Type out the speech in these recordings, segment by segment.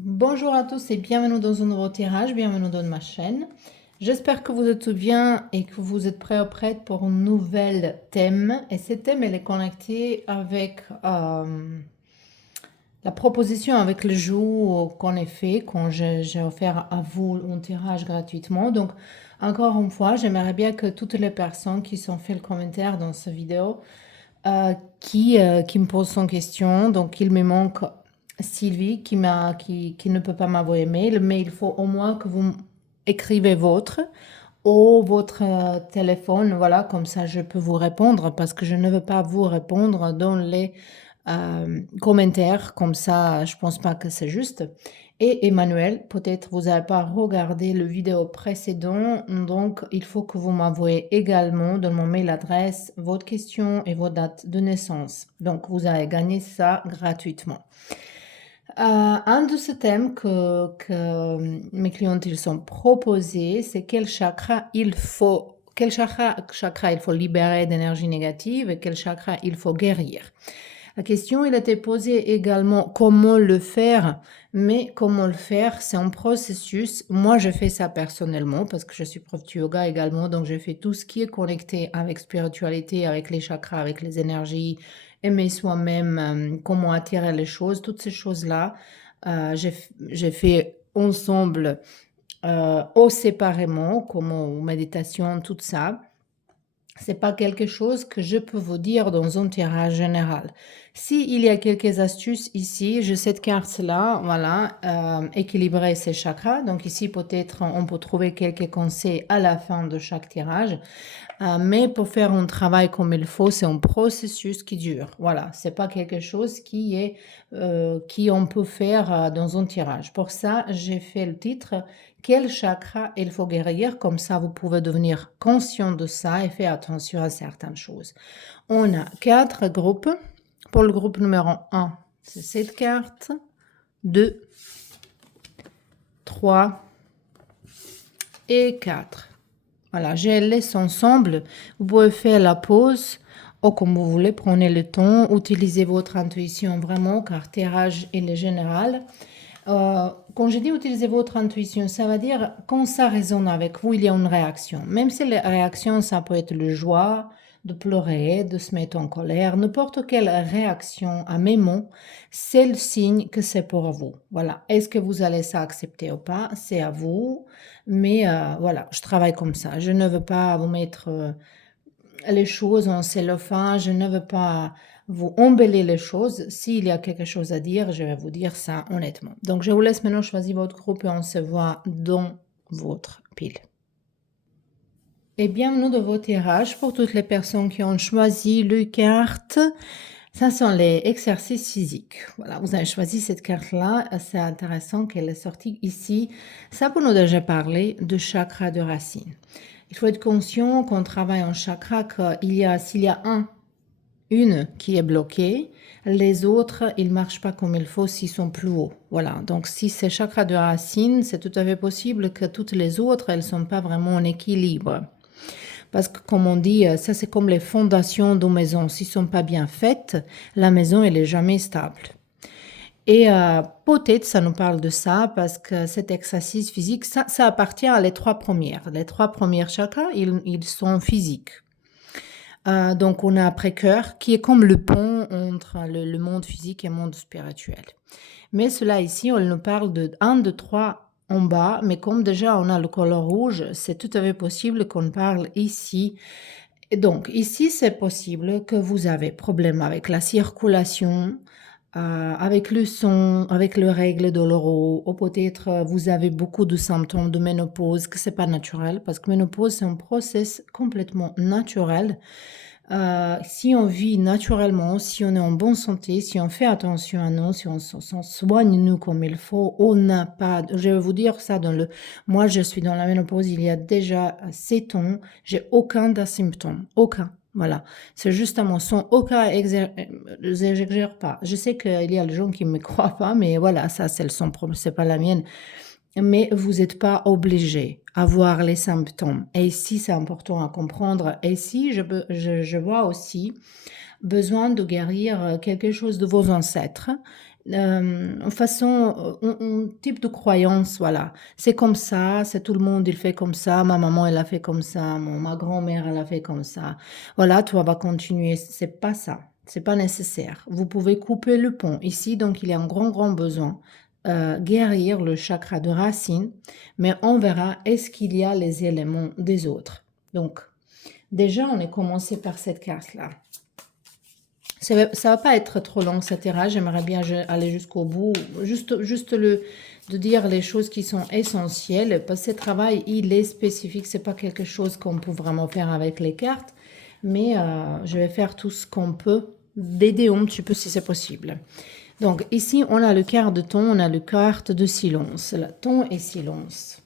Bonjour à tous et bienvenue dans un nouveau tirage, bienvenue dans ma chaîne. J'espère que vous êtes bien et que vous êtes prêts ou prêtes pour un nouvel thème. Et ce thème, il est connecté avec la proposition, avec le jour qu'on a fait, quand j'ai offert à vous un tirage gratuitement. Donc, encore une fois, j'aimerais bien que toutes les personnes qui sont fait le commentaire dans cette vidéo, qui me pose son question. Donc, il me manque Sylvie qui ne peut pas m'envoyer mail, mais il faut au moins que vous écrivez votre ou votre téléphone, voilà, comme ça je peux vous répondre parce que je ne veux pas vous répondre dans les commentaires, comme ça je pense pas que c'est juste. Et Emmanuel, peut-être vous n'avez pas regardé le vidéo précédent, donc il faut que vous m'envoyez également dans mon mail adresse votre question et votre date de naissance. Donc vous avez gagné ça gratuitement. Un de ces thèmes que mes clientes ils sont proposés, c'est quel chakra il faut libérer d'énergie négative et quel chakra il faut guérir. La question, il a été posée également comment le faire, mais comment le faire, c'est un processus. Moi, je fais ça personnellement parce que je suis prof de yoga également, donc je fais tout ce qui est connecté avec spiritualité, avec les chakras, avec les énergies, aimer soi-même, comment attirer les choses, toutes ces choses-là, j'ai fait ensemble ou séparément, comme en méditation, tout ça. C'est pas quelque chose que je peux vous dire dans un tirage général. Si il y a quelques astuces ici, j'ai cette carte-là, voilà, équilibrer ses chakras. Donc ici, peut-être, on peut trouver quelques conseils à la fin de chaque tirage. Mais pour faire un travail comme il faut, c'est un processus qui dure. Voilà, c'est pas quelque chose qui on peut faire dans un tirage. Pour ça, j'ai fait le titre quel chakra il faut guérir, comme ça vous pouvez devenir conscient de ça et faire attention à certaines choses. On a 4 groupes. Pour le groupe numéro 1, c'est cette carte. 2, 3 et 4. Voilà, je les laisse ensemble. Vous pouvez faire la pause ou comme vous voulez, prenez le temps, utilisez votre intuition vraiment, car tirage il est général. Quand je dis utiliser votre intuition, ça veut dire quand ça résonne avec vous, il y a une réaction. Même si la réaction, ça peut être le joie, de pleurer, de se mettre en colère, n'importe quelle réaction à mes mots, c'est le signe que c'est pour vous. Voilà. Est-ce que vous allez ça accepter ou pas? C'est à vous. Mais voilà, je travaille comme ça. Je ne veux pas vous mettre les choses en cellophane, je ne veux pas vous embellir les choses. S'il y a quelque chose à dire, je vais vous dire ça honnêtement. Donc, je vous laisse maintenant choisir votre groupe et on se voit dans votre pile. Et bienvenue dans vos tirages pour toutes les personnes qui ont choisi le carte. Ça sont les exercices physiques. Voilà, vous avez choisi cette carte-là. C'est intéressant qu'elle est sortie ici. Ça, pour nous déjà parler de chakra de racine. Il faut être conscient qu'on travaille en chakra, s'il y a une qui est bloquée, les autres, ils ne marchent pas comme il faut s'ils sont plus hauts. Voilà, donc si c'est chakra de racine, c'est tout à fait possible que toutes les autres, elles ne sont pas vraiment en équilibre. Parce que comme on dit, ça c'est comme les fondations d'une maison. S'ils ne sont pas bien faites, la maison, elle n'est jamais stable. Et peut-être ça nous parle de ça parce que cet exercice physique, ça appartient à les 3 premières. Les 3 premières chakras, ils sont physiques. Donc on a après-cœur qui est comme le pont entre le monde physique et le monde spirituel. Mais cela ici, on nous parle de 1, 2, 3 en bas, mais comme déjà on a le color rouge, c'est tout à fait possible qu'on parle ici. Et donc ici, c'est possible que vous avez problème avec la circulation, avec le son, avec les règles douloureuses, ou peut-être vous avez beaucoup de symptômes de ménopause, que c'est pas naturel, parce que ménopause, c'est un processus complètement naturel. Si on vit naturellement, si on est en bonne santé, si on fait attention à nous, si on s'en soigne nous comme il faut, on n'a pas, je vais vous dire ça moi je suis dans la ménopause il y a déjà 7 ans, j'ai aucun des symptômes, aucun. Voilà, c'est juste à mon son, aucun j'exagère pas. Je sais qu'il y a des gens qui me croient pas, mais voilà, ça c'est le son problème, c'est pas la mienne. Mais vous n'êtes pas obligé à voir les symptômes. Et ici, c'est important à comprendre. Et ici, je vois aussi besoin de guérir quelque chose de vos ancêtres. façon, un type de croyance, voilà. C'est comme ça, c'est tout le monde, il fait comme ça, ma maman, elle a fait comme ça, ma grand-mère, elle a fait comme ça. Voilà, toi, va continuer. C'est pas ça. C'est pas nécessaire. Vous pouvez couper le pont. Ici, donc, il y a un grand, grand besoin. Guérir le chakra de racine, mais on verra est-ce qu'il y a les éléments des autres. Donc, déjà, on est commencé par cette carte-là. Ça va pas être trop long, etc. J'aimerais bien aller jusqu'au bout. Juste de dire les choses qui sont essentielles. Parce que ce travail, il est spécifique. C'est pas quelque chose qu'on peut vraiment faire avec les cartes. Mais je vais faire tout ce qu'on peut, d'aider un petit peu si c'est possible. Donc ici, on a le quart de ton, on a le carte de silence. Là, ton et silence.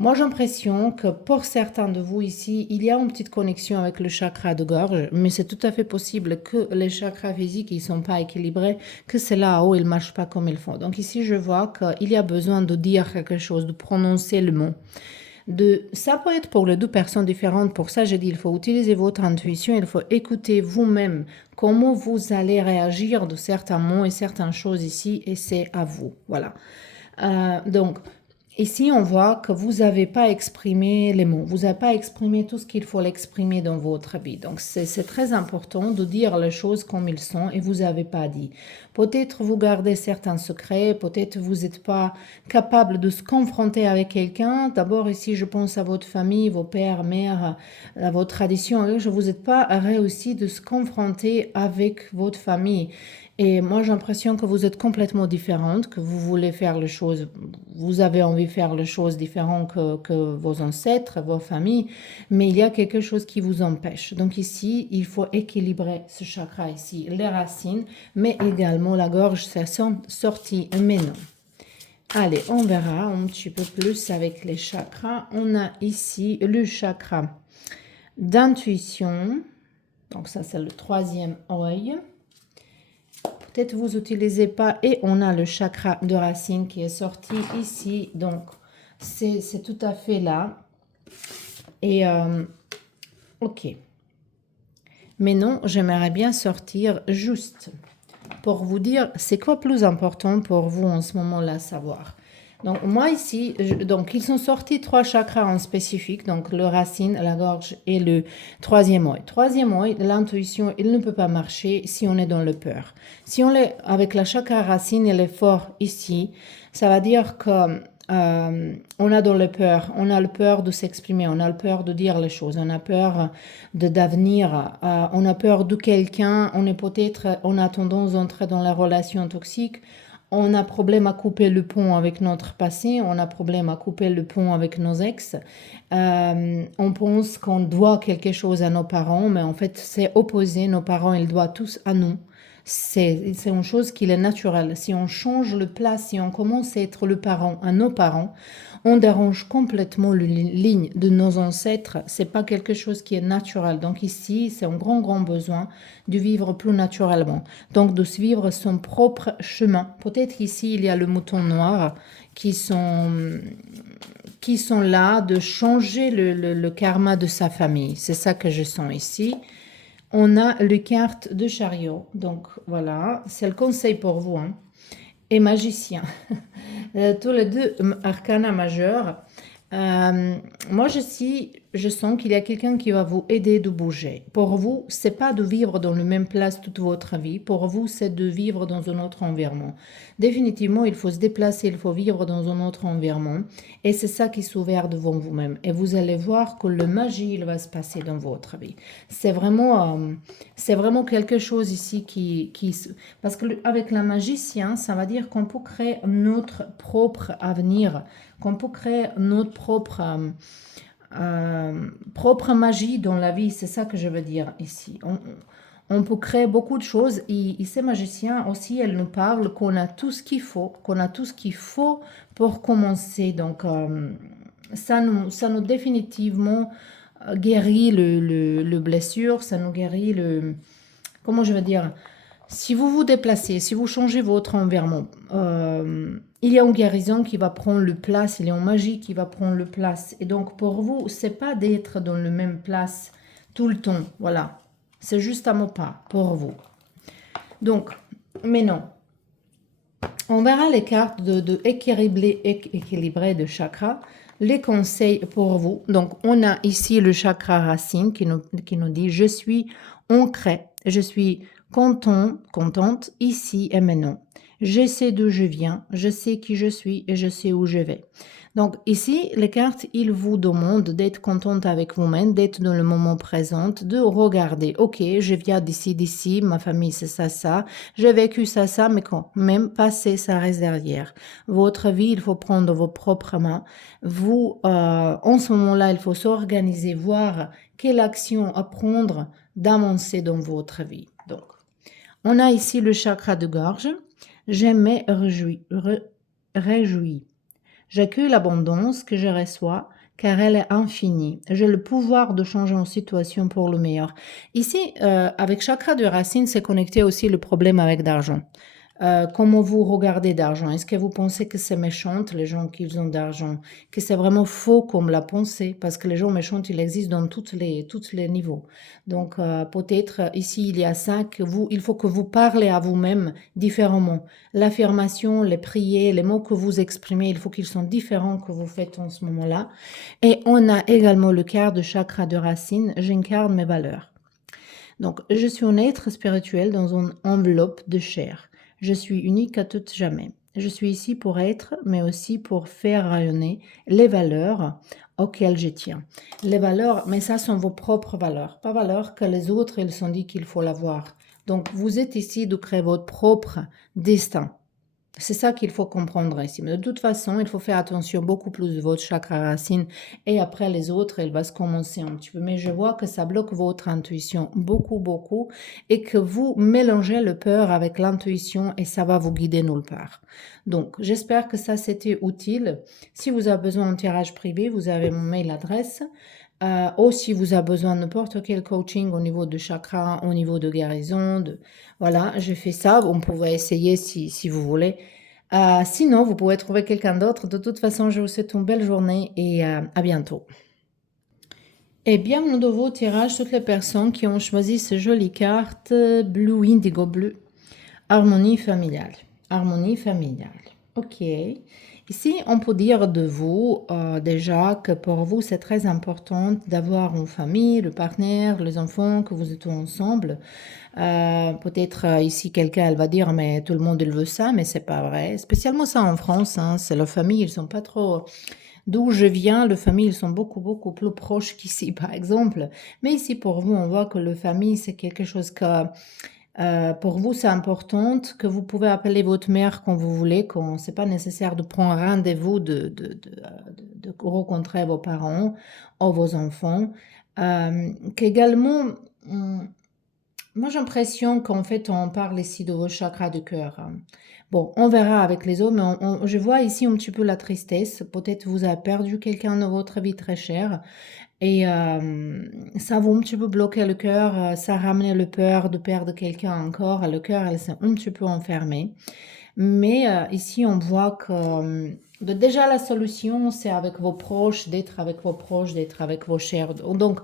Moi, j'ai l'impression que pour certains de vous ici, il y a une petite connexion avec le chakra de gorge, mais c'est tout à fait possible que les chakras physiques, ils ne sont pas équilibrés, que c'est là-haut, ils ne marchent pas comme il faut. Donc ici, je vois qu'il y a besoin de dire quelque chose, de prononcer le mot. Ça peut être pour les deux personnes différentes. Pour ça, j'ai dit, il faut utiliser votre intuition, il faut écouter vous-même comment vous allez réagir de certains mots et certaines choses ici, et c'est à vous. Voilà. Donc, ici, on voit que vous n'avez pas exprimé les mots, vous n'avez pas exprimé tout ce qu'il faut l'exprimer dans votre vie. Donc, c'est très important de dire les choses comme ils sont et vous n'avez pas dit. Peut-être vous gardez certains secrets, peut-être vous n'êtes pas capable de se confronter avec quelqu'un. D'abord, ici, je pense à votre famille, vos pères, mères, à votre tradition. Je vous n'êtes pas réussi de se confronter avec votre famille. Et moi, j'ai l'impression que vous êtes complètement différente, que vous voulez faire les choses, vous avez envie de faire les choses différentes que vos ancêtres, vos familles, mais il y a quelque chose qui vous empêche. Donc ici, il faut équilibrer ce chakra ici, les racines, mais également la gorge, c'est sorti maintenant. Allez, on verra un petit peu plus avec les chakras. On a ici le chakra d'intuition. Donc ça, c'est le troisième œil. Peut-être vous n'utilisez pas. Et on a le chakra de racine qui est sorti ici. Donc, c'est tout à fait là. Et, ok. Mais non, j'aimerais bien sortir juste pour vous dire, c'est quoi plus important pour vous en ce moment-là, savoir. Donc, moi ici, donc ils sont sortis 3 chakras en spécifique, donc le racine, la gorge et le troisième œil. Troisième œil, l'intuition, il ne peut pas marcher si on est dans le peur. Si on est avec la chakra racine, elle est fort ici, ça va dire que on a dans le peur, on a le peur de s'exprimer, on a le peur de dire les choses, on a peur d'avenir, on a peur de quelqu'un, on a tendance à entrer dans la relation toxique, on a problème à couper le pont avec notre passé, on a problème à couper le pont avec nos ex. On pense qu'on doit quelque chose à nos parents, mais en fait c'est opposé, nos parents ils doivent tous à nous. C'est une chose qui est naturelle. Si on change le place, si on commence à être le parent à nos parents, on dérange complètement la ligne de nos ancêtres. C'est pas quelque chose qui est naturel. Donc ici, c'est un grand, grand besoin de vivre plus naturellement. Donc de suivre son propre chemin. Peut-être ici, il y a le mouton noir qui sont là de changer le karma de sa famille. C'est ça que je sens ici. On a le carte de chariot. Donc voilà, c'est le conseil pour vous. Hein. Et magicien. Tous les deux arcana majeurs. Moi, je sens qu'il y a quelqu'un qui va vous aider de bouger. Pour vous, c'est pas de vivre dans la même place toute votre vie. Pour vous, c'est de vivre dans un autre environnement. Définitivement, il faut se déplacer, il faut vivre dans un autre environnement. Et c'est ça qui s'ouvre devant vous-même. Et vous allez voir que le magie, il va se passer dans votre vie. C'est vraiment quelque chose ici parce que avec la magicien, ça va dire qu'on peut créer notre propre avenir, qu'on peut créer notre propre magie dans la vie. C'est ça que je veux dire ici. On peut créer beaucoup de choses et ces magiciens aussi, elles nous parlent qu'on a tout ce qu'il faut, pour commencer. Donc, ça nous définitivement guérit le blessure, ça nous guérit comment je veux dire, si vous vous déplacez, si vous changez votre environnement, il y a une guérison qui va prendre le place, il y a une magie qui va prendre le place. Et donc pour vous, c'est pas d'être dans le même place tout le temps, voilà. C'est juste un mot pas pour vous. Donc, mais non. On verra les cartes de équilibrer de chakras, les conseils pour vous. Donc, on a ici le chakra racine qui nous dit « Je suis ancré, je suis contente ici et maintenant. Je sais d'où je viens, je sais qui je suis et je sais où je vais. » Donc ici, les cartes, ils vous demandent d'être contente avec vous-même, d'être dans le moment présent, de regarder, ok, je viens d'ici, ma famille c'est ça, j'ai vécu ça, mais quand même, passé, ça reste derrière. Votre vie, il faut prendre vos propres mains. Vous, en ce moment-là, il faut s'organiser, voir quelle action à prendre d'avancer dans votre vie. Donc, on a ici le chakra de gorge. J'aime réjouis. J'accueille l'abondance que je reçois car elle est infinie. J'ai le pouvoir de changer en situation pour le meilleur. Ici, avec chakra de racine, c'est connecté aussi le problème avec d'argent. Comment vous regardez d'argent? Est-ce que vous pensez que c'est méchant, les gens qui ont d'argent? Que c'est vraiment faux comme la pensée? Parce que les gens méchants, ils existent dans tous les niveaux. Donc, peut-être ici, il y a ça que il faut que vous parlez à vous-même différemment. L'affirmation, les prières, les mots que vous exprimez, il faut qu'ils soient différents que vous faites en ce moment-là. Et on a également le quart de chakra de racine. J'incarne mes valeurs. Donc, je suis un être spirituel dans une enveloppe de chair. Je suis unique à tout jamais. Je suis ici pour être, mais aussi pour faire rayonner les valeurs auxquelles je tiens. Les valeurs, mais ça sont vos propres valeurs, pas valeurs que les autres, ils sont dit qu'il faut l'avoir. Donc, vous êtes ici de créer votre propre destin. C'est ça qu'il faut comprendre ici. Mais de toute façon, il faut faire attention beaucoup plus de votre chakra racine et après les autres, il va se commencer un petit peu. Mais je vois que ça bloque votre intuition beaucoup et que vous mélangez le peur avec l'intuition et ça va vous guider nulle part. Donc, j'espère que ça c'était utile. Si vous avez besoin d'un tirage privé, vous avez mon mail adresse. Ou si vous avez besoin de n'importe quel coaching au niveau de chakra, au niveau de guérison, voilà, je fais ça. On pouvait essayer si vous voulez. Sinon, vous pouvez trouver quelqu'un d'autre. De toute façon, je vous souhaite une belle journée et à bientôt. Et bienvenue dans vos tirages, toutes les personnes qui ont choisi ces jolies cartes bleu, indigo bleu, harmonie familiale. Harmonie familiale. Ok. Ici, on peut dire de vous déjà que pour vous, c'est très important d'avoir une famille, le partenaire, les enfants, que vous êtes ensemble. Peut-être ici, quelqu'un elle va dire, mais tout le monde il veut ça, mais c'est pas vrai. Spécialement ça en France, hein, c'est la famille, ils sont pas trop. D'où je viens, les familles ils sont beaucoup plus proches qu'ici, par exemple. Mais ici, pour vous, on voit que la famille, c'est quelque chose que pour vous, c'est important que vous pouvez appeler votre mère quand vous voulez, quand c'est pas nécessaire de prendre rendez-vous de rencontrer vos parents ou vos enfants. Qu'également, moi j'ai l'impression qu'en fait on parle ici de vos chakras du cœur, hein. Bon, on verra avec les autres, mais je vois ici un petit peu la tristesse. Peut-être vous avez perdu quelqu'un dans votre vie très cher. Et ça va un petit peu bloquer le cœur, ça ramène le peur de perdre quelqu'un encore. Le cœur, elle s'est un petit peu enfermée. Mais ici, on voit que déjà la solution, c'est avec vos proches, d'être avec vos proches, d'être avec vos chers. Donc,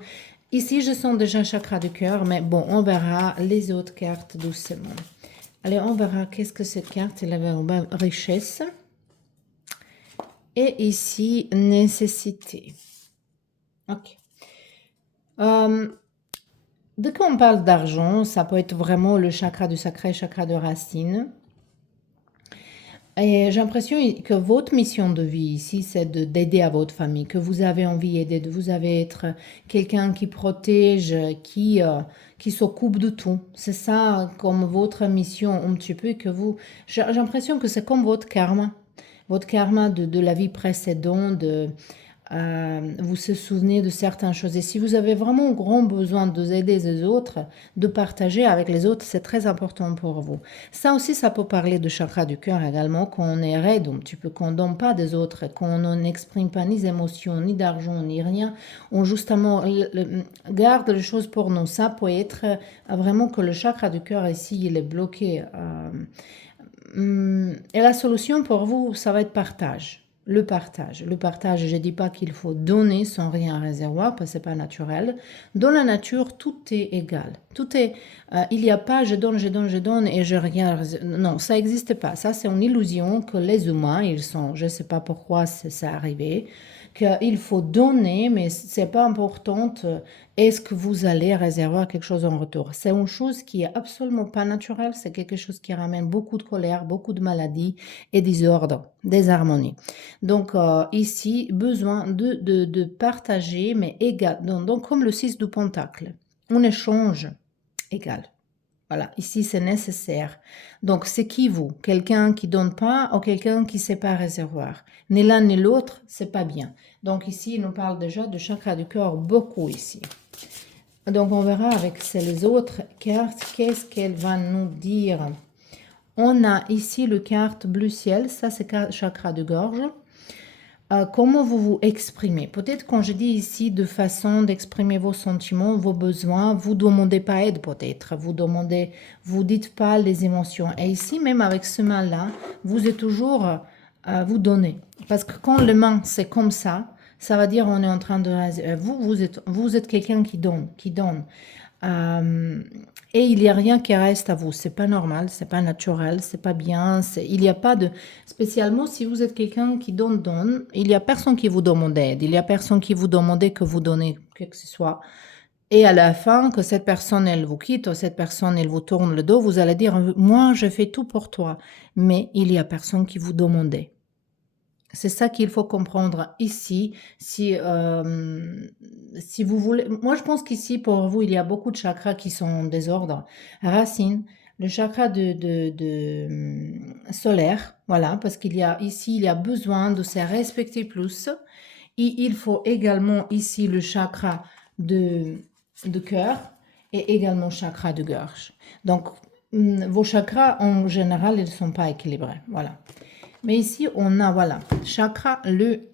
ici, je sens déjà chakra du cœur, mais bon, on verra les autres cartes doucement. Allez, on verra qu'est-ce que cette carte, elle avait une richesse. Et ici, nécessité. Ok. Dès qu'on parle d'argent, ça peut être vraiment le chakra du sacré, chakra de racine. Et j'ai l'impression que votre mission de vie ici, c'est d'aider à votre famille, que vous avez envie d'aider, vous avez être quelqu'un qui protège, qui s'occupe de tout. C'est ça comme votre mission un petit peu que vous... J'ai l'impression que c'est comme votre karma de la vie précédente, vous se souvenez de certaines choses. Et si vous avez vraiment grand besoin d'aider les autres, de partager avec les autres, c'est très important pour vous. Ça aussi, ça peut parler de chakra du cœur également, quand on est raide, un petit peu, qu'on ne donne pas des autres, qu'on n'exprime pas ni émotions, ni d'argent, ni rien. On justement garde les choses pour nous. Ça peut être vraiment que le chakra du cœur ici, il est bloqué. Et la solution pour vous, ça va être partage. le partage. Le partage, je ne dis pas qu'il faut donner sans rien réservoir, parce que ce n'est pas naturel. Dans la nature, tout est égal. Tout est, il n'y a pas je donne, je donne, je donne et je rien. Non, ça n'existe pas. Ça, c'est une illusion que les humains, ils sont, je ne sais pas pourquoi c'est arrivé, qu'il faut donner, mais ce n'est pas important. Est-ce que vous allez réserver quelque chose en retour? C'est une chose qui est absolument pas naturelle. C'est quelque chose qui ramène beaucoup de colère, beaucoup de maladies et désordre, désharmonie. Donc ici, besoin de partager, mais égal. Donc comme le 6 du pentacle, on échange égal. Voilà, ici c'est nécessaire. Donc c'est qui vous? Quelqu'un qui donne pas ou quelqu'un qui sait pas réservoir? Ni l'un ni l'autre, c'est pas bien. Donc ici, il nous parle déjà de chakra du cœur beaucoup ici. Donc on verra avec les autres cartes, qu'est-ce qu'elle va nous dire. On a ici le carte bleu ciel, ça c'est chakra de gorge. Comment vous vous exprimez? Peut-être quand je dis ici de façon d'exprimer vos sentiments, vos besoins, vous ne demandez pas aide peut-être, vous dites pas les émotions. Et ici, même avec ce main-là, vous êtes toujours, vous donnez. Parce que quand le main, c'est comme ça va dire on est en train de... vous êtes quelqu'un qui donne, et il n'y a rien qui reste à vous. C'est pas normal, c'est pas naturel, c'est pas bien. Il n'y a pas de... Spécialement, si vous êtes quelqu'un qui donne, il n'y a personne qui vous demande d'aide. Il n'y a personne qui vous demande que vous donnez quoi que ce soit. Et à la fin, que cette personne, elle vous quitte, ou cette personne, elle vous tourne le dos, vous allez dire, moi, je fais tout pour toi. Mais il n'y a personne qui vous demandait. C'est ça qu'il faut comprendre ici. Si vous voulez, moi je pense qu'ici pour vous il y a beaucoup de chakras qui sont en désordre. Racine, le chakra solaire, voilà, parce qu'il y a ici il y a besoin de se respecter plus. Et il faut également ici le chakra de cœur et également chakra de gorge. Donc vos chakras en général ils ne sont pas équilibrés, voilà. Mais ici, on a, voilà, chakra, le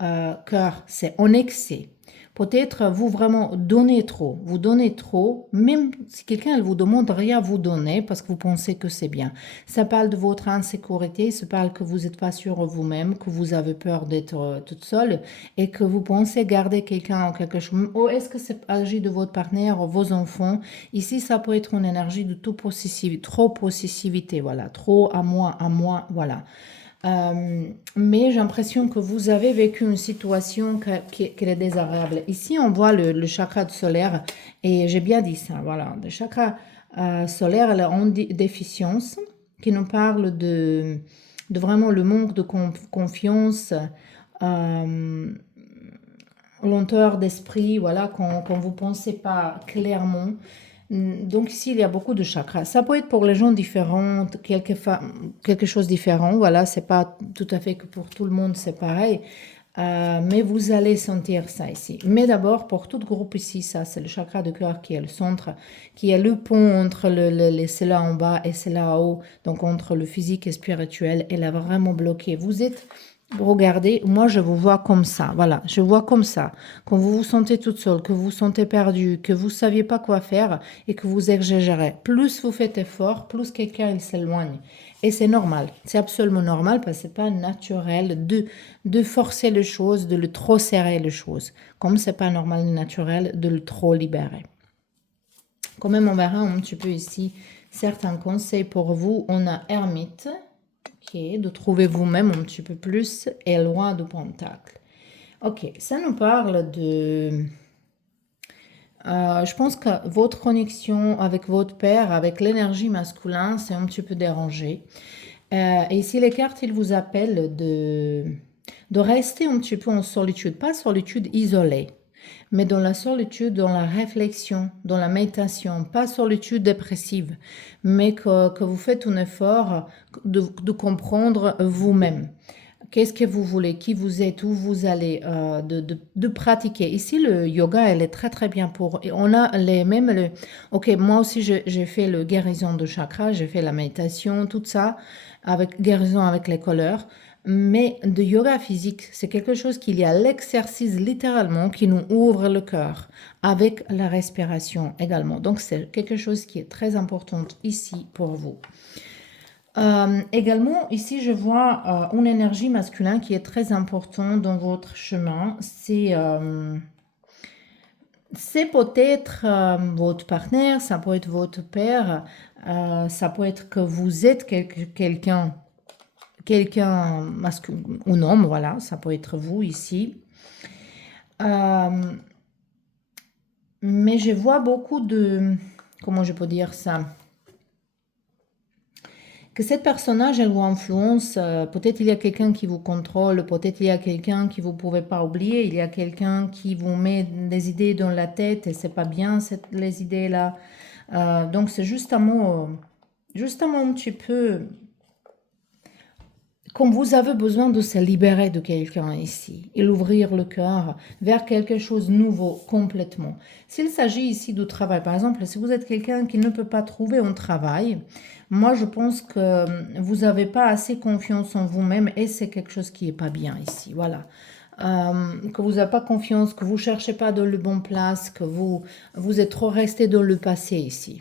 cœur, c'est en excès. Peut-être vous vraiment vous donnez trop, même si quelqu'un vous demande rien, vous donnez parce que vous pensez que c'est bien. Ça parle de votre insécurité, ça parle que vous n'êtes pas sûr vous-même, que vous avez peur d'être toute seule et que vous pensez garder quelqu'un en quelque chose. Ou est-ce que c'est agi de votre partenaire ou vos enfants? Ici, ça peut être une énergie de trop possessivité, voilà, trop à moi, voilà. Mais j'ai l'impression que vous avez vécu une situation qui est désagréable. Ici, on voit le chakra solaire, et j'ai bien dit ça, voilà. Le chakra solaire, elle est en déficience, qui nous parle de vraiment le manque de confiance, lenteur d'esprit, voilà, quand vous ne pensez pas clairement. Donc ici, il y a beaucoup de chakras. Ça peut être pour les gens différents, quelque chose de différent. Voilà, c'est pas tout à fait que pour tout le monde, c'est pareil. Mais vous allez sentir ça ici. Mais d'abord, pour tout groupe ici, ça, c'est le chakra de cœur qui est le centre, qui est le pont entre celle-là en bas et celle-là en haut, donc entre le physique et spirituel. Elle est vraiment bloquée. Vous êtes... Regardez, moi je vous vois comme ça, voilà, je vois comme ça. Quand vous vous sentez toute seule, que vous vous sentez perdu, que vous ne saviez pas quoi faire et que vous exagérez, plus vous faites effort, plus quelqu'un il s'éloigne. Et c'est normal, c'est absolument normal parce que ce n'est pas naturel de forcer les choses, de le trop serrer les choses, comme ce n'est pas normal ni naturel de le trop libérer. Quand même, on verra un petit peu ici certains conseils pour vous. On a ermite. De trouver vous-même un petit peu plus et loin du pentacle. Ok, ça nous parle de... je pense que votre connexion avec votre père, avec l'énergie masculine, c'est un petit peu dérangé. Et ici, les cartes, ils vous appellent de rester un petit peu en solitude, pas solitude isolée, mais dans la solitude, dans la réflexion, dans la méditation, pas solitude dépressive, mais que vous faites un effort de comprendre vous-même. Qu'est-ce que vous voulez, qui vous êtes, où vous allez, de pratiquer. Ici, le yoga, elle est très très bien pour... Et on a Ok, moi aussi, j'ai fait le guérison de chakra, j'ai fait la méditation, tout ça, avec guérison avec les couleurs. Mais de yoga physique, c'est quelque chose qu'il y a l'exercice littéralement qui nous ouvre le cœur, avec la respiration également. Donc, c'est quelque chose qui est très important ici pour vous. Également, ici, je vois une énergie masculine qui est très importante dans votre chemin. C'est peut-être votre partenaire, ça peut être votre père, ça peut être que vous êtes quelqu'un masculin ou homme, voilà, ça peut être vous ici. Euh, mais je vois beaucoup de, comment je peux dire ça? Que cette personnage, elle vous influence. Peut-être il y a quelqu'un qui vous contrôle, peut-être il y a quelqu'un qui vous pouvez pas oublier, il y a quelqu'un qui vous met des idées dans la tête et c'est pas bien les idées-là. Donc c'est justement un petit peu comme vous avez besoin de se libérer de quelqu'un ici et l'ouvrir le cœur vers quelque chose de nouveau complètement. S'il s'agit ici du travail, par exemple, si vous êtes quelqu'un qui ne peut pas trouver un travail, moi je pense que vous n'avez pas assez confiance en vous-même et c'est quelque chose qui n'est pas bien ici. Voilà. Que vous n'avez pas confiance, que vous ne cherchez pas dans le bon place, que vous êtes trop resté dans le passé ici.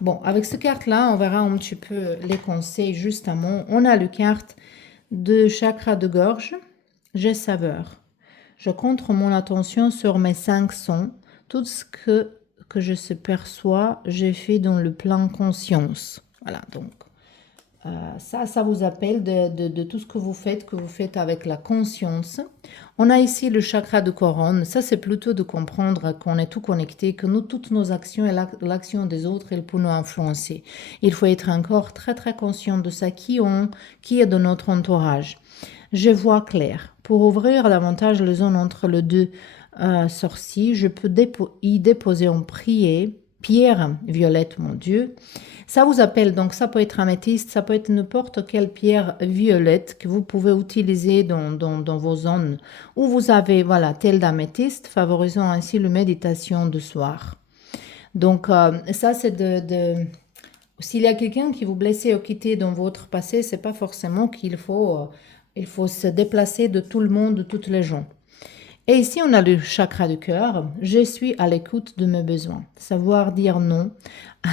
Bon, avec cette carte-là, on verra un petit peu les conseils justement. On a le carte de chakra de gorge. J'ai saveur. Je concentre mon attention sur mes 5 sons. Tout ce que je se perçois, j'ai fait dans le plan conscience. Voilà, donc ça vous appelle de tout ce que vous faites avec la conscience. On a ici le chakra de couronne. Ça, c'est plutôt de comprendre qu'on est tout connecté, que nous, toutes nos actions et l'action des autres, elles peuvent nous influencer. Il faut être encore très, très conscient de ça, qui est de notre entourage. Je vois clair. Pour ouvrir davantage les zones entre les deux sourcils, je peux y déposer en prier, pierre violette, mon Dieu. Ça vous appelle, donc ça peut être améthyste, ça peut être n'importe quelle pierre violette que vous pouvez utiliser dans vos zones où vous avez, voilà, tel d'améthyste, favorisant ainsi la méditation du soir. Donc ça, c'est s'il y a quelqu'un qui vous blesse ou quitte dans votre passé, c'est pas forcément il faut se déplacer de tout le monde, de toutes les gens. Et ici, on a le chakra du cœur. Je suis à l'écoute de mes besoins. Savoir dire non.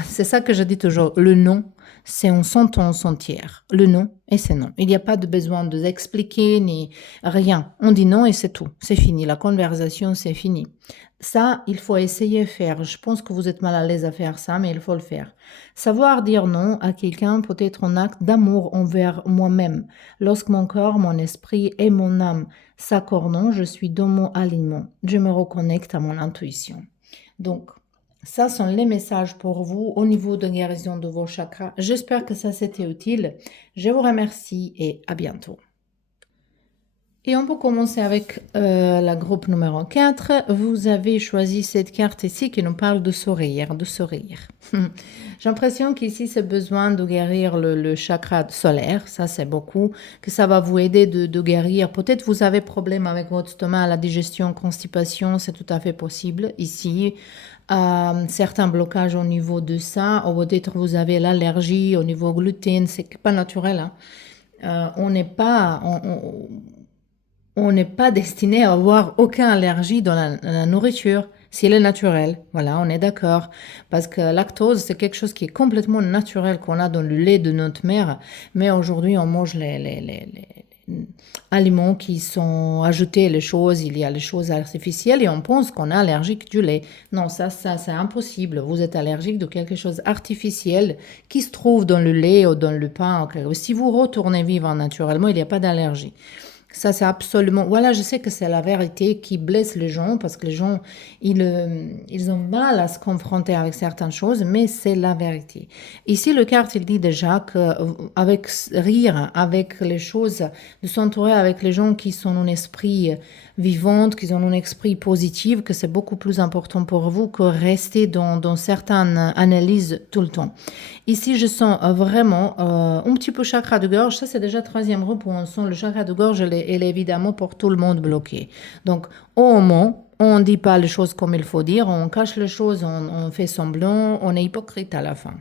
C'est ça que je dis toujours. Le non, c'est en sentence entière. Le non, et c'est non. Il n'y a pas de besoin de s'expliquer ni rien. On dit non et c'est tout. C'est fini. La conversation, c'est fini. Ça, il faut essayer de faire. Je pense que vous êtes mal à l'aise à faire ça, mais il faut le faire. Savoir dire non à quelqu'un peut être un acte d'amour envers moi-même. Lorsque mon corps, mon esprit et mon âme s'accordent, je suis dans mon alignement. Je me reconnecte à mon intuition. Donc, ça sont les messages pour vous au niveau de guérison de vos chakras. J'espère que ça c'était utile. Je vous remercie et à bientôt. Et on peut commencer avec la groupe numéro 4. Vous avez choisi cette carte ici qui nous parle de sourire, de sourire. J'ai l'impression qu'ici, c'est besoin de guérir le chakra solaire, ça c'est beaucoup, que ça va vous aider de guérir. Peut-être vous avez problème avec votre stomac, la digestion, constipation, c'est tout à fait possible ici. Certains blocages au niveau de ça, ou peut-être vous avez l'allergie au niveau gluten, c'est pas naturel, hein. On n'est pas destiné à avoir aucune allergie dans la nourriture, si elle est naturelle. Voilà, on est d'accord. Parce que la lactose, c'est quelque chose qui est complètement naturel qu'on a dans le lait de notre mère. Mais aujourd'hui, on mange les aliments qui sont ajoutés, les choses, il y a les choses artificielles et on pense qu'on est allergique du lait. Non, ça, c'est impossible. Vous êtes allergique de quelque chose artificiel qui se trouve dans le lait ou dans le pain. Si vous retournez vivre naturellement, il n'y a pas d'allergie. Ça, c'est absolument... Voilà, je sais que c'est la vérité qui blesse les gens parce que les gens, ils ont mal à se confronter avec certaines choses, mais c'est la vérité. Ici, le carte, il dit déjà qu'avec rire, avec les choses, de s'entourer avec les gens qui sont un esprit vivant, qui ont un esprit positif, que c'est beaucoup plus important pour vous que rester dans certaines analyses tout le temps. Ici, je sens vraiment un petit peu chakra de gorge. Ça, c'est déjà troisième groupe où on sent le chakra de gorge, elle est évidemment pour tout le monde bloqué. Donc, au moment, on ne dit pas les choses comme il faut dire, on cache les choses, on fait semblant, on est hypocrite à la fin.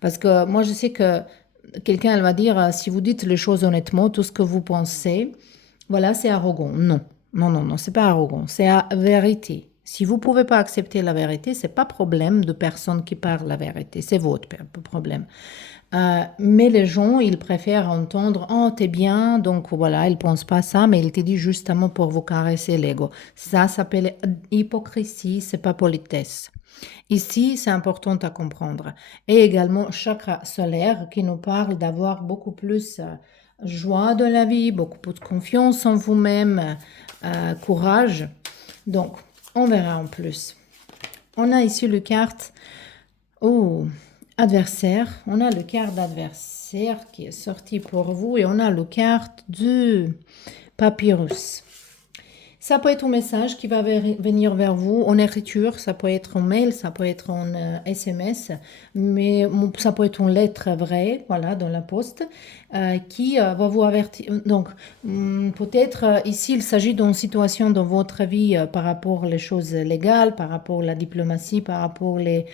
Parce que moi, je sais que quelqu'un, elle va dire, si vous dites les choses honnêtement, tout ce que vous pensez, voilà, c'est arrogant. Non, non, non, non, c'est pas arrogant, c'est la vérité. Si vous ne pouvez pas accepter la vérité, c'est pas problème de personne qui parle la vérité, c'est votre problème. Mais les gens, ils préfèrent entendre «Oh, t'es bien», donc voilà, ils pensent pas ça, mais ils te disent justement pour vous caresser l'ego. Ça s'appelle hypocrisie, c'est pas politesse. Ici, c'est important à comprendre. Et également, chakra solaire qui nous parle d'avoir beaucoup plus joie de la vie, beaucoup plus de confiance en vous-même, courage. Donc, on verra en plus. On a ici le carte, oh, adversaire. On a le carte d'adversaire qui est sorti pour vous et on a le carte de papyrus. Ça peut être un message qui va venir vers vous en écriture, ça peut être en mail, ça peut être en SMS, mais ça peut être en lettre vraie, voilà, dans la poste, qui va vous avertir. Donc, peut-être ici, il s'agit d'une situation dans votre vie par rapport aux choses légales, par rapport à la diplomatie, par rapport les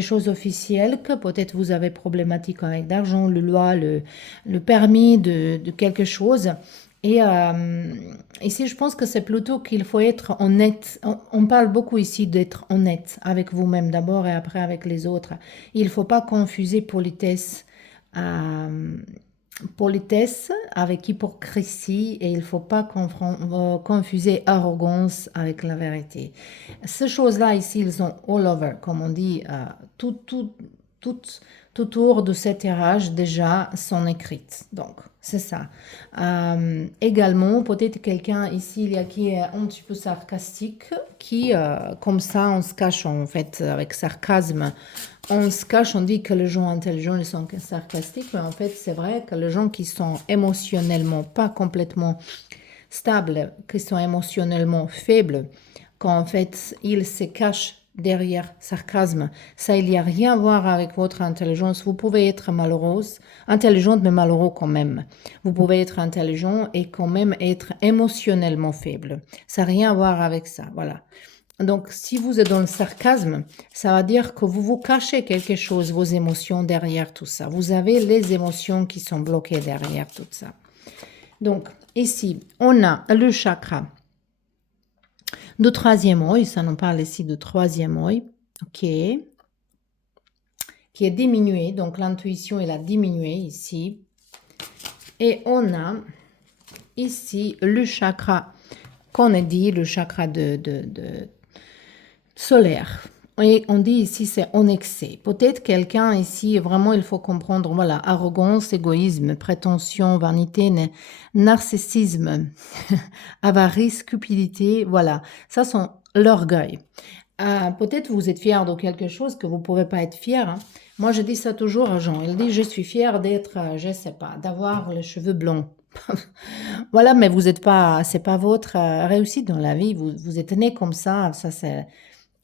choses officielles, que peut-être vous avez problématique avec l'argent, le loi, le permis de quelque chose. Et ici, je pense que c'est plutôt qu'il faut être honnête. On parle beaucoup ici d'être honnête avec vous-même d'abord et après avec les autres. Il ne faut pas confuser politesse avec hypocrisie et il ne faut pas confuser arrogance avec la vérité. Ces choses-là ici, ils sont all over, comme on dit, tout, tout autour de cet tirage déjà sont écrites. Donc, c'est ça. Également, peut-être quelqu'un ici, il y a qui est un petit peu sarcastique, qui, comme ça, on se cache en fait avec sarcasme. On se cache, on dit que les gens intelligents ils sont sarcastiques, mais en fait, c'est vrai que les gens qui sont émotionnellement pas complètement stables, qui sont émotionnellement faibles, qu'en fait, ils se cachent derrière sarcasme. Ça, il n'y a rien à voir avec votre intelligence. Vous pouvez être malheureuse, intelligente, mais malheureux quand même. Vous pouvez être intelligent et quand même être émotionnellement faible. Ça n'a rien à voir avec ça. Voilà. Donc, si vous êtes dans le sarcasme, ça va dire que vous vous cachez quelque chose, vos émotions derrière tout ça. Vous avez les émotions qui sont bloquées derrière tout ça. Donc, ici, on a le chakra de troisième œil, ça nous parle ici de troisième œil, ok, qui est diminué, donc l'intuition, elle a diminué ici. Et on a ici le chakra qu'on a dit, le chakra de solaire. Et on dit ici c'est en excès. Peut-être quelqu'un ici, vraiment il faut comprendre, voilà, arrogance, égoïsme, prétention, vanité, narcissisme, avarice, cupidité, voilà. Ça sont l'orgueil. Peut-être vous êtes fier de quelque chose que vous ne pouvez pas être fier. Hein. Moi, je dis ça toujours à Jean. Il dit, je suis fier d'être, je ne sais pas, d'avoir les cheveux blonds. Voilà, mais vous n'êtes pas, c'est pas votre réussite dans la vie. Vous êtes né comme ça c'est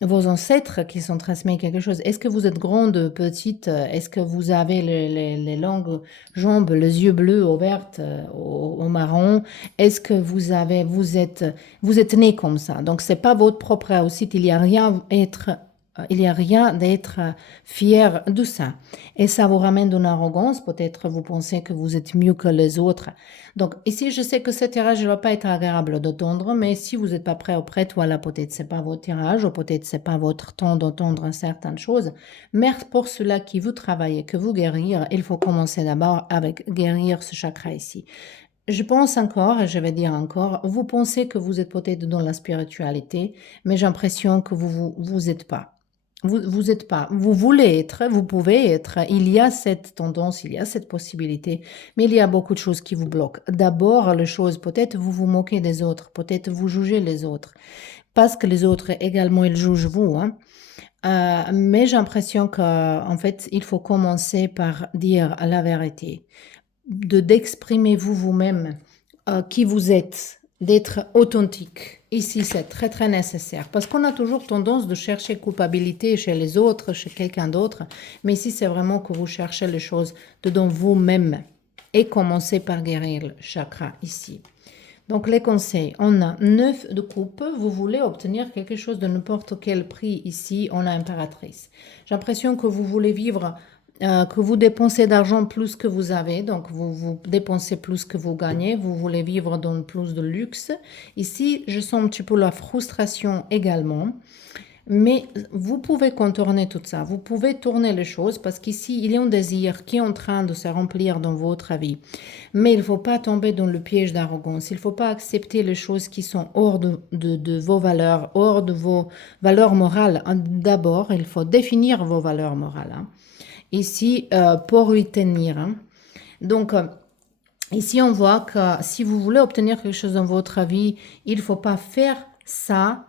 vos ancêtres qui sont transmis quelque chose. Est-ce que vous êtes grande, petite? Est-ce que vous avez les longues jambes, les yeux bleus ou verts, au marron? Est-ce que vous êtes né comme ça? Donc, c'est pas votre propre réussite. Il y a rien d'être fier de ça. Et ça vous ramène d'une arrogance. Peut-être vous pensez que vous êtes mieux que les autres. Donc, ici, je sais que ce tirage ne va pas être agréable d'entendre, mais si vous n'êtes pas prêt ou prête, voilà, peut-être c'est pas votre tirage, ou peut-être c'est pas votre temps d'entendre certaines choses. Mais pour cela qui vous travaillez, que vous guérir, il faut commencer d'abord avec guérir ce chakra ici. Je pense encore, et je vais dire encore, vous pensez que vous êtes peut-être dans la spiritualité, mais j'ai l'impression que vous êtes pas. Vous êtes pas. Vous voulez être, vous pouvez être. Il y a cette tendance, il y a cette possibilité, mais il y a beaucoup de choses qui vous bloquent. D'abord, les choses, peut-être vous vous moquez des autres, peut-être vous jugez les autres, parce que les autres également, ils jugent vous. Hein. Mais j'ai l'impression qu'en fait, il faut commencer par dire la vérité, d'exprimer vous-même qui vous êtes, d'être authentique. Ici, c'est très, très nécessaire parce qu'on a toujours tendance de chercher culpabilité chez les autres, chez quelqu'un d'autre. Mais ici, c'est vraiment que vous cherchez les choses dedans vous-même et commencez par guérir le chakra ici. Donc, les conseils, on a 9 de coupe. Vous voulez obtenir quelque chose de n'importe quel prix ici. On a impératrice. J'ai l'impression que vous voulez vivre que vous dépensez d'argent plus que vous avez, donc vous dépensez plus que vous gagnez, vous voulez vivre dans plus de luxe. Ici, je sens un petit peu la frustration également. Mais vous pouvez contourner tout ça, vous pouvez tourner les choses parce qu'ici, il y a un désir qui est en train de se remplir dans votre vie. Mais il ne faut pas tomber dans le piège d'arrogance, il ne faut pas accepter les choses qui sont hors de vos valeurs, hors de vos valeurs morales. D'abord, il faut définir vos valeurs morales, hein. Ici, pour y tenir, hein. Donc, ici, on voit que si vous voulez obtenir quelque chose dans votre vie, il ne faut pas faire ça.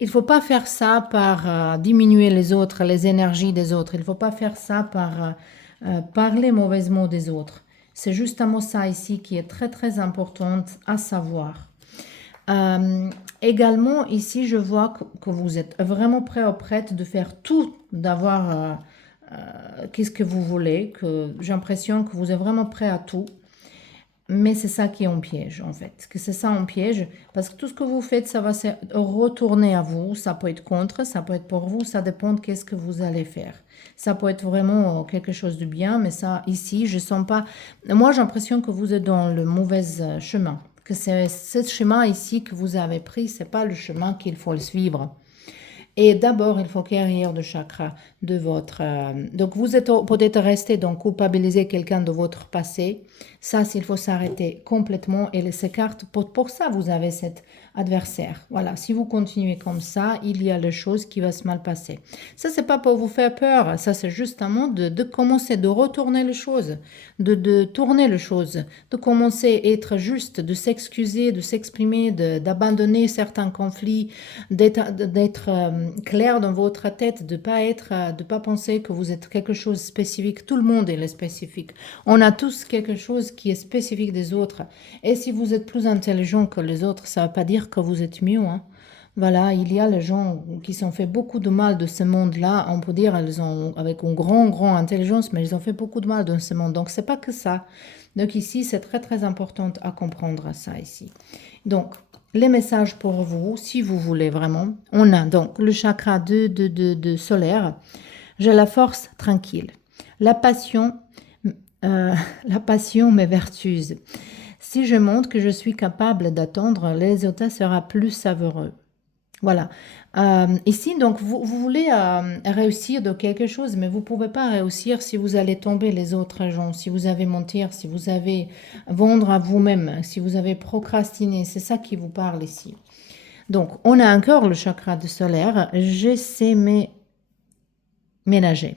Il ne faut pas faire ça par diminuer les autres, les énergies des autres. Il ne faut pas faire ça par parler mauvaisement des autres. C'est justement ça ici qui est très très important à savoir. Également, ici, je vois que vous êtes vraiment prêt ou prête de faire tout, d'avoir qu'est-ce que vous voulez, que j'ai l'impression que vous êtes vraiment prêt à tout. Mais c'est ça qui est en piège, en fait. Que c'est ça en piège, parce que tout ce que vous faites, ça va se retourner à vous. Ça peut être contre, ça peut être pour vous, ça dépend de qu'est-ce que vous allez faire. Ça peut être vraiment quelque chose de bien, mais ça, ici, je sens pas... Moi, j'ai l'impression que vous êtes dans le mauvais chemin. Que c'est ce chemin ici que vous avez pris, c'est pas le chemin qu'il faut le suivre. Et d'abord, il faut guérir le chakra de votre... donc, vous êtes peut-être resté donc culpabiliser quelqu'un de votre passé. Ça, il faut s'arrêter complètement et laisser carte. Pour ça, vous avez cet adversaire. Voilà, si vous continuez comme ça, il y a les choses qui vont se mal passer. Ça, c'est pas pour vous faire peur. Ça, c'est justement de commencer, de retourner les choses, de tourner les choses, de commencer à être juste, de s'excuser, de s'exprimer, d'abandonner certains conflits, d'être clair dans votre tête, de pas penser que vous êtes quelque chose de spécifique. Tout le monde est spécifique. On a tous quelque chose qui est spécifique des autres. Et si vous êtes plus intelligent que les autres, ça ne veut pas dire que vous êtes mieux, hein. Voilà, il y a les gens qui s'ont fait beaucoup de mal de ce monde-là. On peut dire ils ont avec une grande intelligence, mais ils ont fait beaucoup de mal dans ce monde. Donc c'est pas que ça. Donc ici, c'est très très important à comprendre ça ici. Donc les messages pour vous, si vous voulez vraiment, on a donc le chakra de solaire. J'ai la force tranquille, la passion, mes vertus. Si je montre que je suis capable d'attendre, les résultats sera plus savoureux. Voilà. Ici, donc, vous voulez réussir de quelque chose, mais vous ne pouvez pas réussir si vous allez tomber les autres gens, si vous avez mentir, si vous avez vendre à vous-même, si vous avez procrastiné. C'est ça qui vous parle ici. Donc, on a encore le chakra de solaire. Je sais ménager.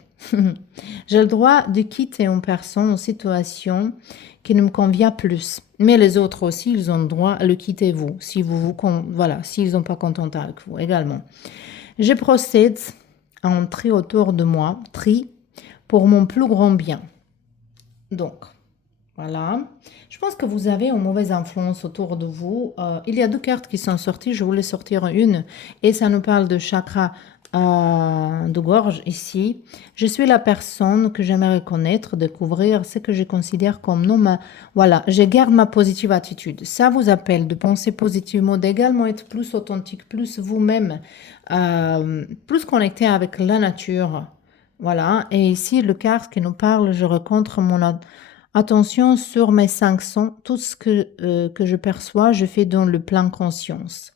J'ai le droit de quitter une personne ou situation qui ne me convient plus. Mais les autres aussi, ils ont le droit à le quitter vous, si voilà, s'ils sont pas contents avec vous également. Je procède à un tri autour de moi, tri pour mon plus grand bien. Donc, voilà. Je pense que vous avez une mauvaise influence autour de vous. Il y a deux cartes qui sont sorties. Je voulais sortir une. Et ça nous parle de chakra de gorge ici. Je suis la personne que j'aimerais connaître, découvrir ce que je considère comme non. Voilà, je garde ma positive attitude. Ça vous appelle de penser positivement, d'également être plus authentique, plus vous-même, plus connecté avec la nature. Voilà. Et ici, le carte qui nous parle, je rencontre mon... Attention sur mes 5 sens, tout ce que je perçois, je fais dans le plein conscience.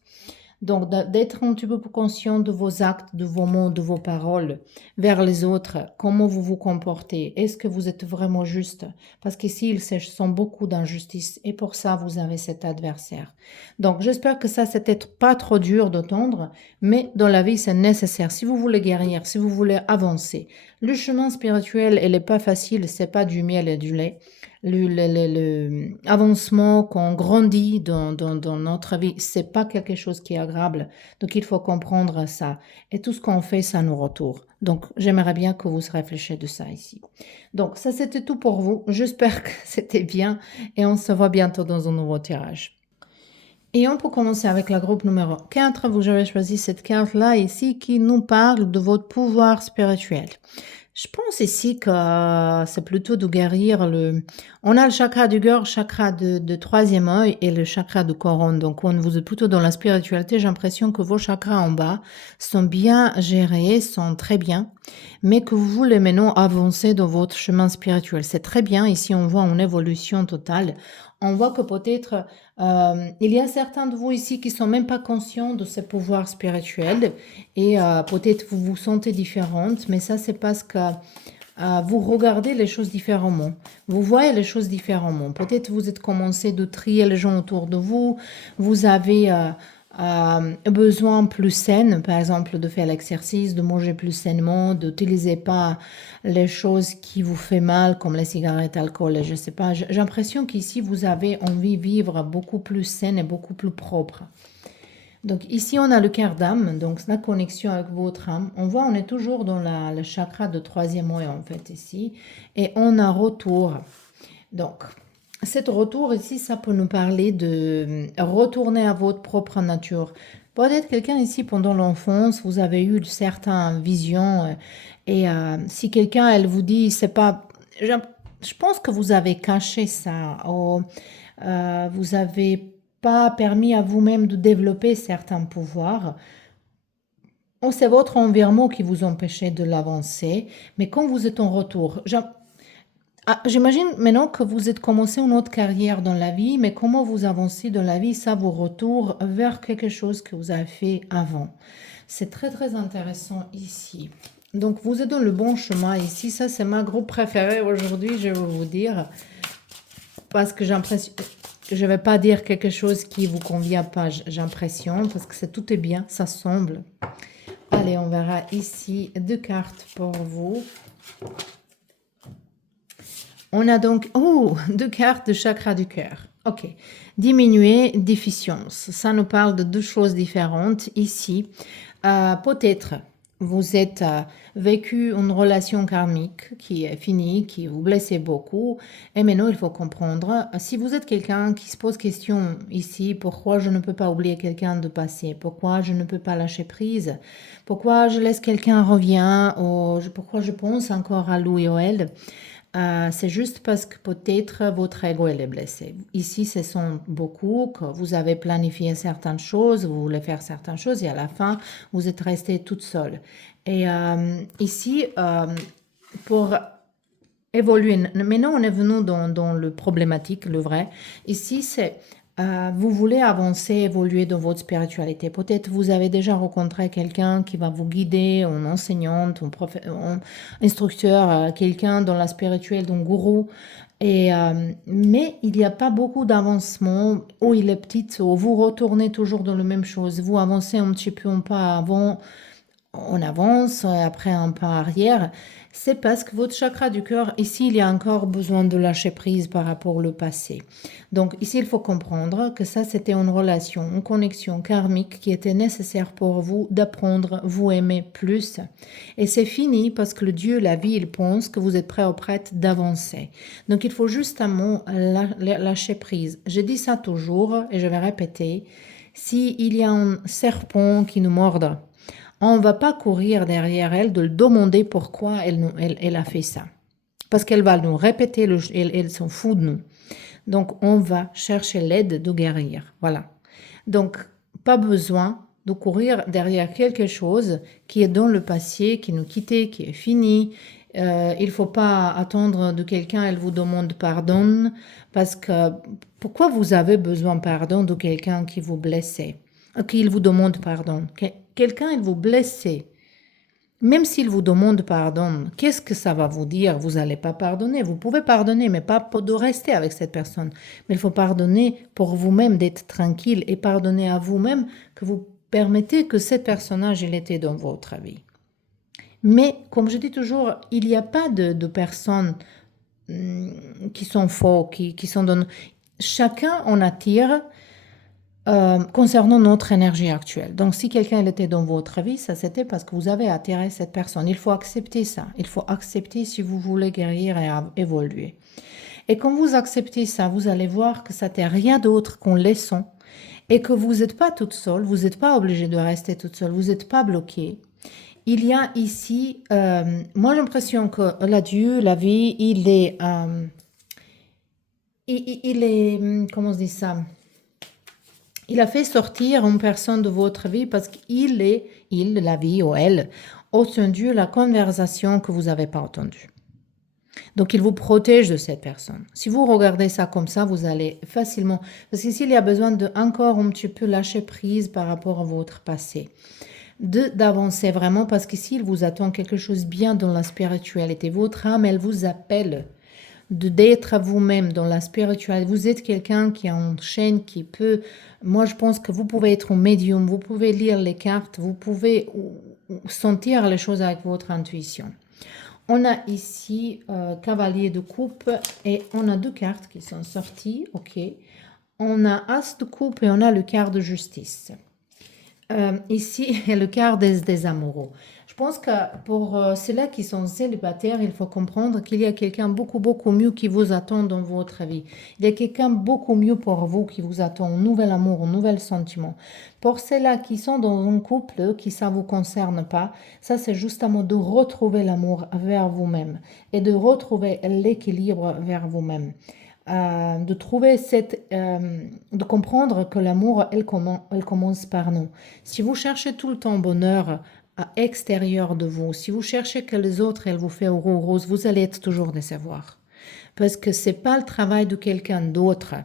Donc, d'être un petit peu plus conscient de vos actes, de vos mots, de vos paroles vers les autres, comment vous vous comportez, est-ce que vous êtes vraiment juste? Parce qu'ici, ils sont beaucoup d'injustice et pour ça, vous avez cet adversaire. Donc, j'espère que ça, c'est peut-être pas trop dur d'entendre, mais dans la vie, c'est nécessaire. Si vous voulez guérir, si vous voulez avancer, le chemin spirituel, il n'est pas facile, c'est pas du miel et du lait. Le avancement qu'on grandit dans notre vie, c'est pas quelque chose qui est agréable. Donc, il faut comprendre ça. Et tout ce qu'on fait, ça nous retourne. Donc, j'aimerais bien que vous réfléchissiez de ça ici. Donc, ça, c'était tout pour vous. J'espère que c'était bien et on se voit bientôt dans un nouveau tirage. Et on peut commencer avec la groupe numéro 4. Vous avez choisi cette carte-là ici qui nous parle de votre pouvoir spirituel. Je pense ici que c'est plutôt de guérir le... On a le chakra du cœur, chakra de troisième œil et le chakra de couronne. Donc, on vous êtes plutôt dans la spiritualité. J'ai l'impression que vos chakras en bas sont bien gérés, sont très bien, mais que vous voulez maintenant avancer dans votre chemin spirituel. C'est très bien. Ici, on voit une évolution totale. On voit que peut-être il y a certains de vous ici qui sont même pas conscients de ces pouvoirs spirituels et peut-être vous vous sentez différente, mais ça c'est parce que vous regardez les choses différemment. Vous voyez les choses différemment. Peut-être vous êtes commencé de trier les gens autour de vous. Vous avez besoin plus sain, par exemple, de faire l'exercice, de manger plus sainement, d'utiliser pas les choses qui vous fait mal, comme les cigarettes, l'alcool, et je sais pas. J'ai l'impression qu'ici, vous avez envie de vivre beaucoup plus sain et beaucoup plus propre. Donc ici, on a le cœur d'âme, donc la connexion avec votre âme. On voit, on est toujours dans le chakra de troisième œil, en fait, ici. Et on a retour. Donc, cet retour ici, ça peut nous parler de retourner à votre propre nature. Peut-être quelqu'un ici, pendant l'enfance, vous avez eu certaines visions. Et si quelqu'un, elle vous dit, c'est pas... Je pense que vous avez caché ça. Ou, vous avez pas permis à vous-même de développer certains pouvoirs. Ou c'est votre environnement qui vous empêchait de l'avancer. Mais quand vous êtes en retour, j'imagine maintenant que vous êtes commencé une autre carrière dans la vie, mais comment vous avancez dans la vie, ça vous retourne vers quelque chose que vous avez fait avant. C'est très très intéressant ici. Donc vous êtes dans le bon chemin ici. Ça c'est ma groupe préférée aujourd'hui, je vais vous dire. Parce que j'ai l'impression... Je ne vais pas dire quelque chose qui ne vous convient pas, j'ai l'impression, parce que tout est bien, ça semble. Allez, on verra ici 2 cartes pour vous. On a donc, 2 cartes de chakra du cœur. Ok. Diminuer, déficience. Ça nous parle de 2 choses différentes ici. Peut-être vous êtes vécu une relation karmique qui est finie, qui vous blessait beaucoup. Et maintenant, il faut comprendre, si vous êtes quelqu'un qui se pose question ici, pourquoi je ne peux pas oublier quelqu'un de passé? Pourquoi je ne peux pas lâcher prise? Pourquoi je laisse quelqu'un revient? Ou pourquoi je pense encore à lui ou elle? C'est juste parce que peut-être votre ego est blessé. Ici, ce sont beaucoup que vous avez planifié certaines choses, vous voulez faire certaines choses et à la fin, vous êtes resté toute seule. Et ici, pour évoluer, maintenant on est venu dans le problématique, le vrai. Ici, c'est vous voulez avancer, évoluer dans votre spiritualité. Peut-être vous avez déjà rencontré quelqu'un qui va vous guider, une enseignante, un instructeur, quelqu'un dans la spirituelle, un gourou. Et, mais il n'y a pas beaucoup d'avancement, ou il est petit, ou vous retournez toujours dans la même chose. Vous avancez un petit peu un pas avant, on avance, après un pas arrière. C'est parce que votre chakra du cœur, ici, il y a encore besoin de lâcher prise par rapport au passé. Donc ici, il faut comprendre que ça, c'était une relation, une connexion karmique qui était nécessaire pour vous d'apprendre, vous aimer plus. Et c'est fini parce que le Dieu, la vie, il pense que vous êtes prêt ou prête d'avancer. Donc il faut justement lâcher prise. Je dis ça toujours et je vais répéter. S'il y a un serpent qui nous morde, on ne va pas courir derrière elle de le demander pourquoi elle a fait ça. Parce qu'elle va nous répéter, elle s'en fout de nous. Donc, on va chercher l'aide de guérir. Voilà. Donc, pas besoin de courir derrière quelque chose qui est dans le passé, qui nous quittait, qui est fini. Il ne faut pas attendre de quelqu'un, elle vous demande pardon. Parce que pourquoi vous avez besoin de pardon de quelqu'un qui vous blessait? Qu'il vous demande pardon. Quelqu'un, il vous blessait. Même s'il vous demande pardon, qu'est-ce que ça va vous dire? Vous n'allez pas pardonner. Vous pouvez pardonner, mais pas de rester avec cette personne. Mais il faut pardonner pour vous-même, d'être tranquille et pardonner à vous-même que vous permettez que cet personnage, il était dans votre vie. Mais, comme je dis toujours, il n'y a pas de personnes qui sont faux, qui sont dans... Chacun en attire concernant notre énergie actuelle. Donc, si quelqu'un était dans votre vie, ça c'était parce que vous avez attiré cette personne. Il faut accepter ça. Il faut accepter si vous voulez guérir et évoluer. Et quand vous acceptez ça, vous allez voir que ça n'est rien d'autre qu'en laissant et que vous n'êtes pas toute seule, vous n'êtes pas obligé de rester toute seule, vous n'êtes pas bloqué. Il y a ici, moi j'ai l'impression que la Dieu, la vie, il est, comment on se dit ça? Il a fait sortir une personne de votre vie parce qu'il, la vie ou elle, a entendu la conversation que vous n'avez pas entendue. Donc, il vous protège de cette personne. Si vous regardez ça comme ça, vous allez facilement... Parce qu'ici, il y a besoin de encore un petit peu lâcher prise par rapport à votre passé. D'avancer vraiment, parce qu'ici, il vous attend quelque chose bien dans la spiritualité. Votre âme, elle vous appelle d'être vous-même dans la spiritualité. Vous êtes quelqu'un qui enchaîne, qui peut... Moi, je pense que vous pouvez être un médium, vous pouvez lire les cartes, vous pouvez sentir les choses avec votre intuition. On a ici cavalier de coupe et on a 2 cartes qui sont sorties. Ok. On a as de coupe et on a le quart de justice. Ici, le quart des amoureux. Je pense que pour ceux-là qui sont célibataires, il faut comprendre qu'il y a quelqu'un beaucoup mieux qui vous attend dans votre vie. Il y a quelqu'un beaucoup mieux pour vous qui vous attend, un nouvel amour, un nouvel sentiment. Pour ceux-là qui sont dans un couple qui ça ne vous concerne pas, ça c'est justement de retrouver l'amour vers vous-même et de retrouver l'équilibre vers vous-même. De trouver de comprendre que l'amour, elle commence par nous. Si vous cherchez tout le temps bonheur à extérieur de vous, si vous cherchez que les autres, elles vous font rose, vous allez être toujours décevoir. Parce que c'est pas le travail de quelqu'un d'autre.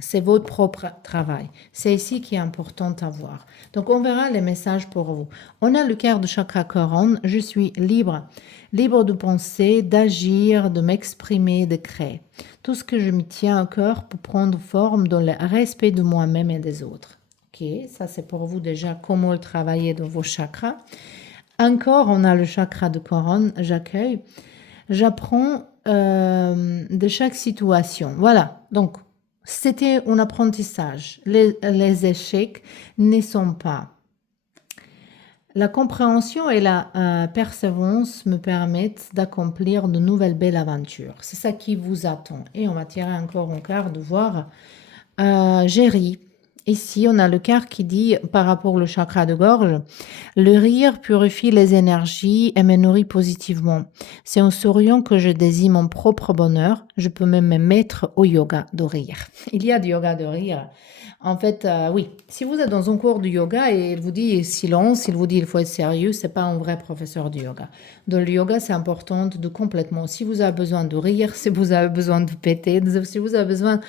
C'est votre propre travail. C'est ici qui est important à voir. Donc, on verra les messages pour vous. On a le quart de chakra couronne. Je suis libre. Libre de penser, d'agir, de m'exprimer, de créer. Tout ce que je me tiens au cœur pour prendre forme dans le respect de moi-même et des autres. Ok, ça c'est pour vous déjà comment le travailler dans vos chakras. Encore, on a le chakra de couronne. J'accueille. J'apprends de chaque situation. Voilà. Donc, c'était un apprentissage. Les échecs ne sont pas. La compréhension et la persévérance me permettent d'accomplir de nouvelles belles aventures. C'est ça qui vous attend. Et on va tirer encore un quart de voir. J'ai ri. Ici, on a le quart qui dit, par rapport au chakra de gorge, le rire purifie les énergies et me nourrit positivement. C'est en souriant que je désigne mon propre bonheur. Je peux même me mettre au yoga de rire. Il y a du yoga de rire. En fait, oui, si vous êtes dans un cours de yoga et il vous dit silence, il vous dit il faut être sérieux, c'est pas un vrai professeur de yoga. Dans le yoga, c'est important de complètement, si vous avez besoin de rire, si vous avez besoin de péter, si vous avez besoin,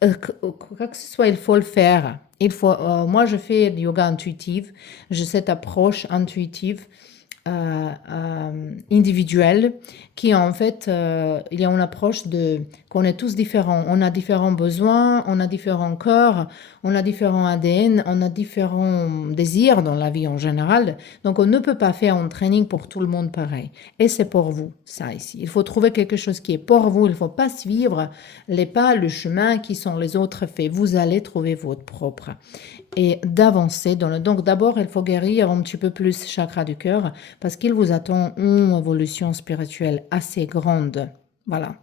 quoi que ce soit, il faut le faire. Il faut, moi, je fais du yoga intuitif, j'ai cette approche intuitive. Individuelle qui en fait il y a une approche de qu'on est tous différents, on a différents besoins, on a différents corps, on a différents ADN, on a différents désirs dans la vie en général, donc on ne peut pas faire un training pour tout le monde pareil et c'est pour vous ça ici, il faut trouver quelque chose qui est pour vous, il ne faut pas suivre les pas, le chemin qui sont les autres faits, vous allez trouver votre propre et d'avancer dans le... Donc d'abord, il faut guérir un petit peu plus chakra du cœur parce qu'il vous attend une évolution spirituelle assez grande. Voilà.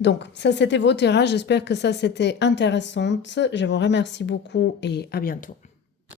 Donc ça, c'était vos tirages. J'espère que ça, c'était intéressant. Je vous remercie beaucoup et à bientôt.